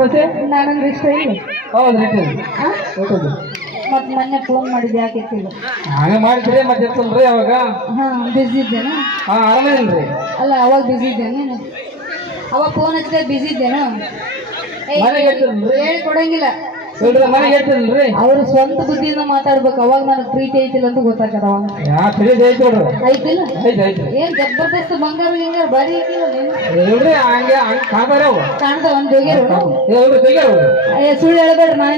ಸಸಿ ನನಗೆ ಇಷ್ಟ ಇಲ್ಲ. ಹೌದು ಮತ್ ಮೊನ್ನೆ ಫೋನ್ ಮಾಡಿದ್ ಯಾಕೆ ಎತ್ತಿಲ್ಲ? ಹಾಗೆ ಮಾಡಿದ್ರಿ ಮತ್ತೆ ಎತ್ತಲ್ರಿ ಅವಾಗ. ಹಾ ಬಿಸಿ ಇದ್ದೇನೆ. ಹಾ ಆರಾಮಿಲ್ರಿ. ಅಲ್ಲ ಅವಾಗ ಬಿಸಿ ಇದ್ದೇನೆ. ಅವಾಗ ಫೋನ್ ಹಚ್ಚಿದ್ರೆ ಬಿಸಿ ಇದ್ದೇನು? ಮನೆಗೆ ಎತ್ತಿಲ್ರಿ. ಹೇಳಿ ಕೊಡಂಗಿಲ್ಲ. ಮನೆಗೆ ಎತ್ತಿಲ್ರಿ. ಅವ್ರು ಸ್ವಂತ ಬುದ್ಧಿಯಿಂದ ಮಾತಾಡ್ಬೇಕು. ಅವಾಗ ನನಗೆ ಪ್ರೀತಿ ಐತಿಲ್ಲ ಅಂತ ಗೊತ್ತಾಗ್ತದ. ಅವಾಗ ಯಾ ಪ್ರೀತಿ ಐತಿ ನೋಡ್ರಿ. ಐತಿಲ್ಲ ಐತಿ. ಏನ್ ಜಬರ್ದಸ್ತ್ ಬಂಗಾರ ಹಿಂಗಾರ ಬಾರಿ ಐತಿಲ್ಲ ನೀನು. ಹೇಳ್ರಿ ಹಂಗೆ ಹಂಗೆ ಕಾಣ್ತಾರ ಅವು. ಕಾಣ್ತಾವ ಒಂದು ಜೋಗಿರು. ಸುಳ್ಳು ಹೇಳ್ಬೇಡ್ರಿ. ನಾನು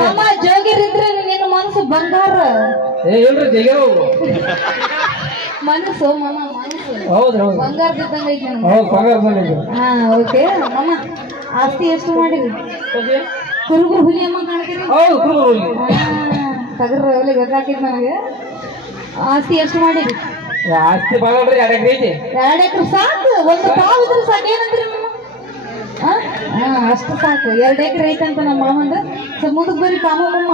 ನಮ್ಮ ಜೋಗಿರಿದ್ರೆ ನಿನ್ನ ಮನಸ್ಸು ಬಂಗಾರ. ಹೇಳ್ರಿ ಜಗ್ಯಾವ ಮನಸ್ಸು ಮನ ಮನಸ್ಸು ಹೌದು ಬಂಗಾರ ಬಿದ್ದಂಗ ಐತಿ. ಹಾ ಓಕೆ ಮಮ್ಮ. ಆಸ್ತಿ ಎಷ್ಟು ಮಾಡಿರಿ? ಕುರುಬರು ಹುಲಿ ಅಮ್ಮ ಕಾಣ್ತೀರಿ. ತಗರ ಅವಲಿ ಗೊತ್ತಾಕಿದ್ ನನಗೆ. ಆಸ್ತಿ ಎಷ್ಟು ಮಾಡಿರಿ? ಆಸ್ತಿ ಬಾಳ್ರಿ 2 ಎಕರೆ ಐತಿ. 2 ಎಕರೆ ಸಾಕು. ಒಂದು ಪಾವು ಇದ್ರೆ ಸಾಕು. ಏನಂತೀರಿ ನಿಮ್ಮ? ಅಷ್ಟು ಸಾಕು. 2 ಎಕರೆ ಐತಂತ ನಮ್ಮ ಮಾಮಂದ. ಮುಂದಕ್ಕೆ ಬರ್ರಿ ಪಾಮಮ್ಮ.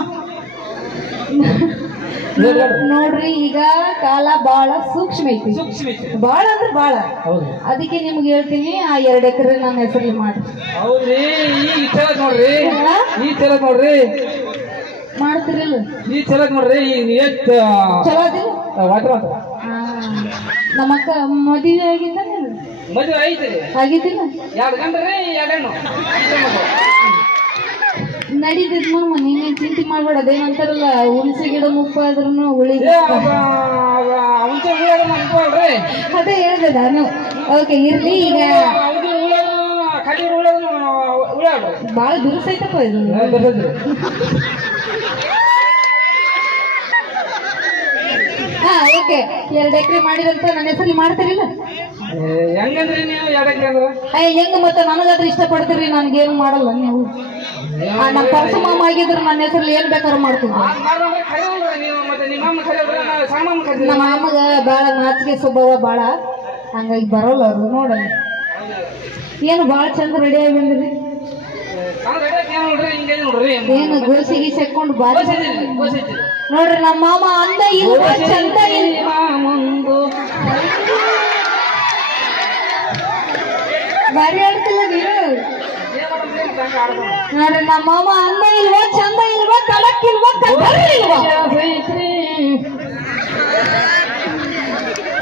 ನೋಡ್ರಿ ಈಗ ಕಾಲ ಬಾಳ ಸೂಕ್ಷ್ಮ ಐತಿ. ಬಾಳ ಅಂದ್ರೆ ಬಾಳ. ಅದಕ್ಕೆ ನಿಮ್ಗೆ ಹೇಳ್ತೀನಿ, ಆ 2 ಎಕರೆ ನನ್ನ ಹೆಸರಲ್ಲಿ ಮಾಡಿ. ಹೌದ್ರಿ. ಈ ಚಲಕ್ ನೋಡ್ರಿ. ಈ ಚಲಕ್ ನೋಡ್ರಿ. ಮಾಡ್ತಿರಿಲ್ಲ? ಈ ಚಲಕ್ ನೋಡ್ರಿ. ಈಗ ಚಲೋ ಅದಿಲ್ಲ. ನಮ್ಮಕ್ಕ ಮದುವೆ ಆಗಿದ್ದ? ಮದುವೆ ಐತಿ. ಆಗಿದ್ದಿಲ್ಲ? 2 ಗಂಡ್ರಿ 2 ಹೆಣ್ಣು. ನಡೀತೈತ್ ಮಾಮ. ನೀನೇನ್ ಚಿಂತೆ ಮಾಡ್ಬೇಡ. ಅದೇನಂತಾರಲ್ಲ, ಹುಣಸೆ ಗಿಡ ಮುಪ್ಪ ಆದ್ರೂ ಉಳಿ. ಅದೇ ಹೇಳ್ದೆ ನಾನು. ಓಕೆ ಇರ್ಲಿ. ಈಗ ಬಾಳ ದುರಸೈತಪ್ಪ ಇದು. ಹಾ ಓಕೆ. 2 ಎಕರೆ ಮಾಡಿರಂತ ನನ್ನ ಹೆಸರಲ್ಲಿ ಮಾಡ್ತೀರಿಲ್ಲ? ಹೆಂಗಂದ್ರಿ ನೀವು 2 ಎಕರೆ? ಹೆಂಗ ಮತ್ತೆ ನನಗಾದ್ರೆ ಇಷ್ಟಪಡ್ತೀರಿ. ನನ್ಗೇನು ಮಾಡಲ್ಲ ನೀವು. ನಮ್ಮ ಪರಸು ಮಾಮ ಆಗಿದ್ರು ನನ್ನ ಹೆಸರಲ್ಲಿ ಏನ್ ಬೇಕಾದ್ರೂ ಮಾಡ್ತಿದ್ದೆ. ನಮ್ಮ ಮಾಮಗ ಬಾಳ ನಾಚಿಕೆ ಸ್ವಭಾವ ಬಾಳ. ಹಂಗಾಗಿ ಬರೋಲ್ಲ ಅವ್ರು. ನೋಡಲ್ಲ ಏನು ಬಾಳ ಚಂದ ರೆಡಿ ಆಗಿ ಬಂದ್ರಿ. ಏನು ಗೋಸಿ ಗೀಸಿ ಹಾಕೊಂಡು ಬಾರಿ ನೋಡ್ರಿ. ನಮ್ಮ ಮಾಮ ಅಂದ ಇಲ್ಲ ಚಂದ ಇಲ್ಲ. ಬಾರಿ ಆಡ್ತಿಲ್ಲ ನೀವು. ನೋಡ್ರಿ ನಮ್ಮ ಮಾಮ ಅಂದ ಇಲ್ವಾ ಚಂದ ಇಲ್ವಾ ಕಡಕ್ ಇಲ್ವಾ ಇಲ್ವಾ?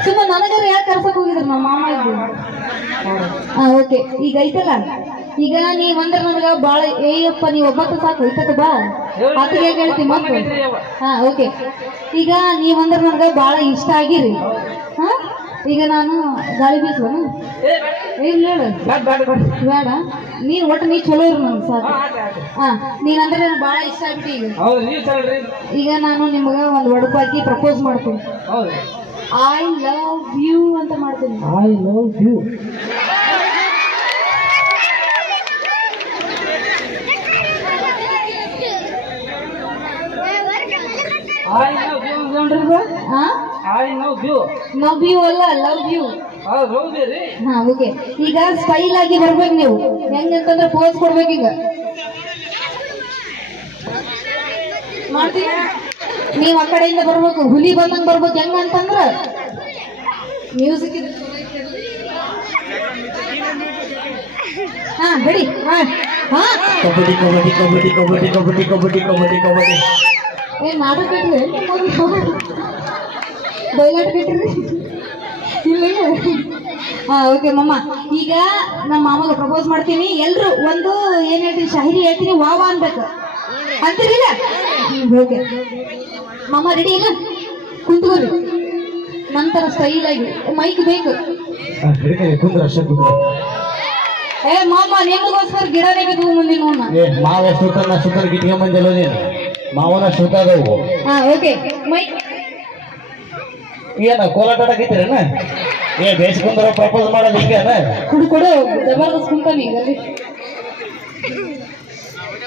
ಸುಮ್ಮ ನನಗಾರ ಯಾಕೆ ಕರ್ಸಕ್ ಹೋಗಿದ್ರು ನಮ್ಮ ಮಾಮ ಇದ್ದು. ಓಕೆ. ಈಗ ಐತಲ್ಲ, ಈಗ ನೀವ್ ಅಂದ್ರೆ ನನಗ ಬಾಳ ಏಯಪ್ಪ ನೀವ್ ಒಬ್ಬತ್ತು ಸಾಕು ಐತಕ್ಕ ಬಾ ಅತ್ತಿಗೆ ಹೇಳ್ತಿ ಮತ್ತೆ. ಓಕೆ. ಈಗ ನೀವಂದ್ರೆ ನನಗ ಬಾಳ ಇಷ್ಟ ಆಗಿರಿ. ಈಗ ನಾನು ಗಾಳಿ ಬೀಸುವನು? ಇಲ್ಲ ಹೇಳು. ಬೇಡ. ನೀನ್ ಒಟ್ಟು ನೀ ಚಲೋ ಇರು ನನಗೆ ಸಾಕು. ನೀನಂದ್ರೆ ನನಗೆ ಬಾಳ ಇಷ್ಟ ಆಗ್ಬಿಟ್ಟು ಈಗ ನಾನು ನಿಮ್ಗ ಒಂದು ಒಡಪು ಹಾಕಿ ಪ್ರಪೋಸ್ ಮಾಡ್ತೀನಿ. ಐ ಲವ್ ಯು ಅಂತ ಮಾಡ್ತೀನಿ. I love you. Love you ಅಲ್ಲ, ಲವ್ ಯು. ಓಕೆ. ಈಗ ಸ್ಟೈಲ್ ಆಗಿ ಬರ್ಬೇಕು ನೀವು. ಹೆಂಗಂತಂದ್ರೆ ಪೋಸ್ ಕೊಡ್ಬೇಕು. ಈಗ ಮಾಡ್ತೀವಿ. ನೀವ್ ಆ ಕಡೆಯಿಂದ ಬರ್ಬೇಕು. ಹುಲಿ ಬಂದಂಗ್ ಬರ್ಬೇಕು. ಹೆಂಗಂತಂದ್ರ ಮ್ಯೂಸಿಕ್ ಬಿಡಿ. ಕಬಡ್ಡಿ ಕಬಡ್ಡಿ ಕಬಡ್ಡಿ ಕಬಡ್ಡಿ ಕಬಡ್ಡಿ ಕಬಡ್ಡಿ ಕಬಡ್ಡಿ ಕಬಡ್ಡಿ. ಏನ್ ನಾಟಕ ಕಟ್ರಿ? ಬಯಲಾಟ ಕಟ್ರಿ? ಇಲ್ಲ. ಓಕೆ ಮಮ್ಮ. ಈಗ ನಮ್ಮ ಮಾಮಗ ಪ್ರಪೋಸ್ ಮಾಡ್ತೀನಿ. ಎಲ್ರು ಒಂದು ಏನ್ ಹೇಳ್ತೀನಿ, ಶಾಹಿರಿ ಹೇಳ್ತೀನಿ, ವಾವ ಅನ್ಬೇಕು ಅಂತೀರಿಲ್ಲ? ಓಕೆ ಮಾಮ ರೆಡಿ ಇಲ್ಲ? ಕುಂತ್ಕೋರಿ. ನಂತರ ಸ್ಟೈಲ್ ಆಗಿ ಮೈಕ್ ಬೇಕು. ಮಾಮ ನಿಮಗೋಸ್ಕರ ಗಿಡನೇ ಬೇಕು ಮುಂದಿನ ಮಾವ ಸುತ್ತ ಗಿಟ್ಗೆ ಮಂದಿಲ್ಲ ನೀನು. ಮಾವನ ಸುತ್ತದವು. ಓಕೆ. ಮೈಕ್ ಏನ ಕೋಲಾಟ ಆಡಕತ್ತೀರೇನ? ಬೇಸ್ಕೊಂಡ್ರ ಪ್ರಪೋಸ್ ಮಾಡೋದು ಹಿಂಗೇನ? ಕೊಡು ಜಬರ್ದಸ್ತ್ ಕುಂತಾನೆ ಈಗ ಅಲ್ಲಿ.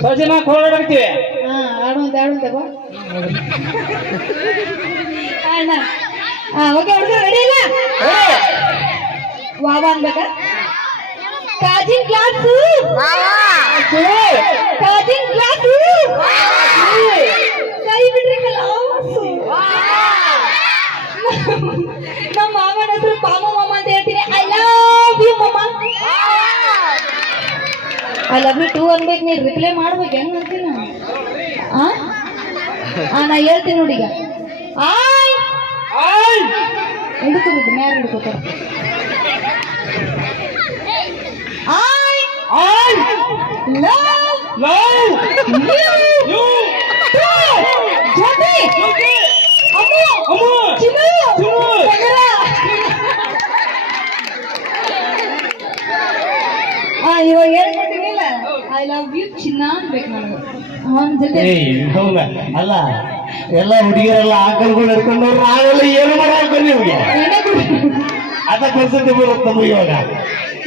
ಸಜಿನ ಕೋಲಾಟ ಆಡ್ತೀವಿ. ಆಡುವಂತ ಬಾ ಅಣ್ಣ. ಓಕೆ ಹುಡುಗ ರೆಡಿ ಇಲ್ಲ? ವಾವ ಅನ್ಬೇಕಾ? ಕಾಜಿನ್ ಕ್ಲಾಸು, ಕಾಜಿನ್ ಕ್ಲಾಸು, ಕೈ ಬಿಡ್ರಿ ಕಲಾಸು. ನಮ್ಮ ಮಾಮನ ಹೆಸರು ಪಾಮ ಮಾಮ ಅಂತ ಹೇಳ್ತೀನಿ. ಐ ಲವ್ ಯು ಮಾಮ. ಐ ಲವ್ ಯು ಟು ಅನ್ಬೇಕು, ನೀ ರಿಪ್ಲೈ ಮಾಡ್ಬೇಕು. ಹೆಂಗ್ ಅಂತೀನಿ ನಾ ಹೇಳ್ತೀನಿ ನೋಡಿ ಈಗ. ಆಯ್ ಹಿಡ್ಕೋಬೇಕು, ಮ್ಯಾರ ಹಿಡ್ಕೋತಾರ. I love you. ಜ್ಯೋತಿ, ಅಮ್ಮು, ಚಿನ್ನು, ಮಗರ. ಇವಾಗ ಹೇಳ್ಕೊಟ್ಟಿನಿಲ್ಲ, ಐ ಲವ್ ಯು ಚಿನ್ನ ಅನ್ಬೇಕು ನನಗೆ. ಅವನ ಜೊತೆ ಅಲ್ಲ, ಎಲ್ಲ ಹುಡುಗಿಯರೆಲ್ಲ ಆಕಲ್ಗಳು ಹಿಡ್ಕೊಂಡವ್ರು, ನಾವೆಲ್ಲ ಏನು ಮಾಡಬೇಕು ನಿಮ್ಗೆ ಅದ ಪರಿಸ್ಥಿತಿ ಬರುತ್ತೆ ನಮ್ಗೆ. ಇವಾಗ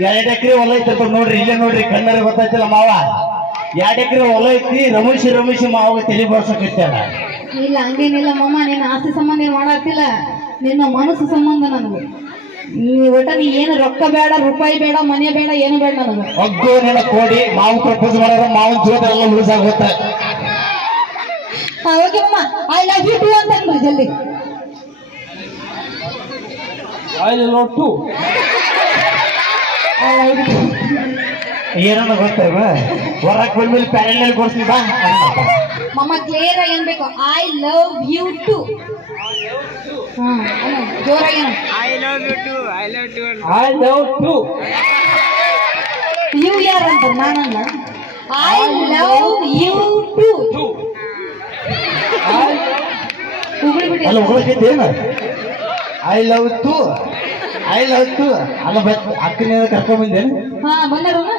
2 ಎಕರೆ ಹೊಲ ಐತಿ ನೋಡ್ರಿ, ಇಲ್ಲೇ ನೋಡ್ರಿ, ಕಣ್ಣಾರೆ ಗೊತ್ತಾಯ್ತಿಲ್ಲ ಮಾವ. 2 ಎಕರೆ ಹೊಲ ಐತಿ, ರಮೇಶಿ ಮಾವಾಗ ತಲೆ ಬರ್ಸಕ್ಕಿತ್ತಲ್ಲ. ಇಲ್ಲ ಹಂಗೇನಿಲ್ಲ ಮಾಮ, ನಿನ್ನ ಆಸ್ತಿ ಸಂಬಂಧ ಏನು ಮಾಡಾಕ್ತಿಲ್ಲ, ನಿನ್ನ ಮನಸ್ಸು ಸಂಬಂಧ ನನಗೆ. ಒಟ್ಟ ನೀ ಏನು ರೊಕ್ಕ ಬೇಡ, ರೂಪಾಯಿ ಬೇಡ, ಮನೆ ಬೇಡ, ಏನು ಬೇಡ ನನಗೆ. ಒಗ್ಗು ನೆನ ಕೋಡಿ ಮಾವು ಪ್ರಪೋಸ್ ಮಾಡಿದ್ರೆ ಮಾವನ್ ಜೀವನ ಎಲ್ಲ ಉಳಿಸಾಗುತ್ತೆ. ಓಕೆ ಮಾಮ, ಐ ಲವ್ ಯು ಟು ಅಂತ ಅಂದ್ರಿ ಜಲ್ದಿ. ಐ ಲವ್ ಟು ಏನನ್ನ ಗೊತ್ತೇವ, ಹೊರಕ್ ಬಂದ್ಮೇಲೆ ಪ್ಯಾರಲ್ ಕೊಡ್ತೀನಿ ಬಾ. ಮಾಮ ಕ್ಲಿಯರ್ ಆಗಿ ಅನ್ಬೇಕು, ಐ ಲವ್ ಯು ಟು. ಜೋರಾಗಿ ಯು ಯಾರು ಅಂತ ನಾನಲ್ಲ. I love you too. ಉಗುಳ್ಬಿಟ್ಟು ಅಲ್ಲ ಉಗುಳಕೈತೇನು? ಐ ಲವ್ ಟು ಅಲ್ಲ ಅಕ್ಕನ ಕರ್ಕೊಂಡ್ ಬಂದೇನು? ಬಂದಾರಮ್ಮ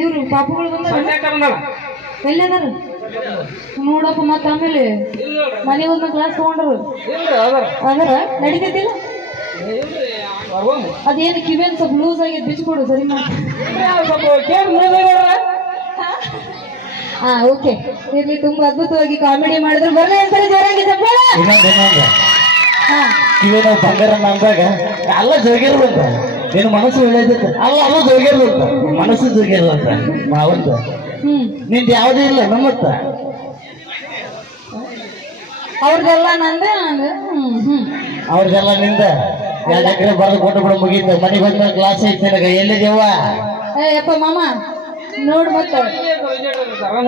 ಇವ್ರು ಪಾಪಗಳು ಬಂದಾರ. ಎಲ್ಲದಾರ ನೋಡಪ್ಪ, ಮತ್ತ ಆಮೇಲೆ ಮನೆ ಒಂದು ಕ್ಲಾಸ್ ತಗೊಂಡ್ರು ಅದರ ನಡೀತೈತಿಲ್ಲ. ಅದೇನು ಕಿವೇನ್ ಸ್ವಲ್ಪ ಲೂಸ್ ಆಗಿ ಬಿಚ್ಕೊಡು, ಸರಿ ಮಾಡಿ. ಓಕೆ ಇರ್ಲಿ, ತುಂಬಾ ಅದ್ಭುತವಾಗಿ ಕಾಮಿಡಿ ಮಾಡಿದ್ರು. ಬರ್ಲಿ ಅಂತಾರೆ ಜೋರಾಗಿ ಚಪ್ಪಾಳ. ಕಿವಿ ನಾವು ಬಂಗಾರನ್ನ ಅಂದಾಗ ಎಲ್ಲ ಜೋಗಿರ್ಬೇಕ, ನೀನು ಮನಸ್ಸು ಒಳ್ಳೇದೈತೆ ಅಲ್ಲ, ಅದು ಜೋಗಿರ್ಬೇಕ, ಮನಸ್ಸು ಜೋಗಿರ್ಬೇಕ. ನಾವಂತ ನಿಂದ ಯಾವುದೂ ಇಲ್ಲ ನಮ್ಮತ್ತ, ಅವ್ರದೆಲ್ಲ ನಂದೆ. ಅವ್ರದೆಲ್ಲ ನಿಂದ. 2 ಎಕರೆ ಬರೆದು ಕೊಟ್ಟು ಬಿಡ, ಮುಗೀತ. ಮನೆಗೆ ಬಂದ ಕ್ಲಾಸ್ ಐತೆ ನನಗ. ಎಲ್ಲಿದೇವ ಯಪ್ಪ ಮಾಮ ನೋಡ್ ಮತ್ತ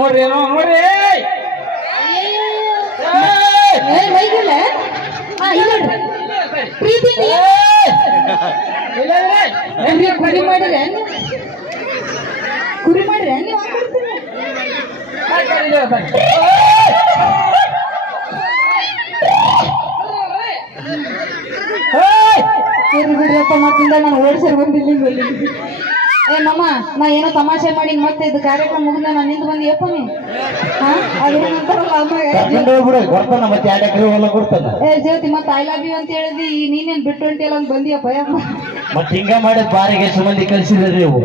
ನೋಡ್ರಿ, ಏನೋ ನೋಡ್ರಿ, ಬೈಗಿಲ್ಲ. ಪ್ರೀತಿ ಕುರಿ ಮಾಡಿದ್ರೆ ನೀವು ಬಿಡ್ರಪ್ಪ, ಮತ್ತಿಂದ ನಾನು ಓಡಿಸರ್ ಬಂದಿಲ್ಲ. ಮಮ್ಮ ನಾ ಏನೋ ತಮಾಷೆ ಮಾಡಿ ಮತ್ತೆ ಇದು ಕಾರ್ಯಕ್ರಮ ಮುಗಿದ ನಾನು ನಿಂತು ಬಂದಿ ಯಪ್ಪ ನೀ. ಜ್ಯೋತಿ ಮತ್ತೆ ಐ ಲವ್ ಯು ಅಂತ ಹೇಳಿದಿ, ನೀನೇನ್ ಬಿಟ್ಟು ಹೊಂಟಿಯಲ್ಲ ಅಂತ ಬಂದಿಯಪ್ಪ ಯಪ್ಪ. ಮತ್ತೆ ಹಿಂಗ ಮಾಡಿ ಬಾರಿಗೆ ಸುಮಂದಿ ಕಳ್ಸಿದ್ರಿ ನೀವು.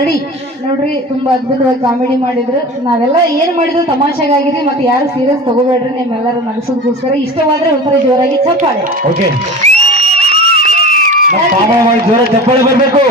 ರೆಡಿ ನೋಡ್ರಿ, ತುಂಬಾ ಅದ್ಭುತವಾಗಿ ಕಾಮಿಡಿ ಮಾಡಿದ್ರು. ನಾವೆಲ್ಲ ಏನ್ ಮಾಡಿದ್ರು ತಮಾಷೆಗಾಗಿದ್ವಿ, ಮತ್ತೆ ಯಾರು ಸೀರಿಯಸ್ ತಗೋಬೇಡ್ರಿ. ನಿಮ್ಮೆಲ್ಲರೂ ನಗಿಸೋದಕ್ಕೋಸ್ಕರ ಇಷ್ಟವಾದ್ರೆ ಒಂಥರ ಜೋರಾಗಿ ಚಪ್ಪಾಳೆ. ಓಕೆ, ಜೋರ ಚಪ್ಪಾಳೆ ಬರ್ಬೇಕು.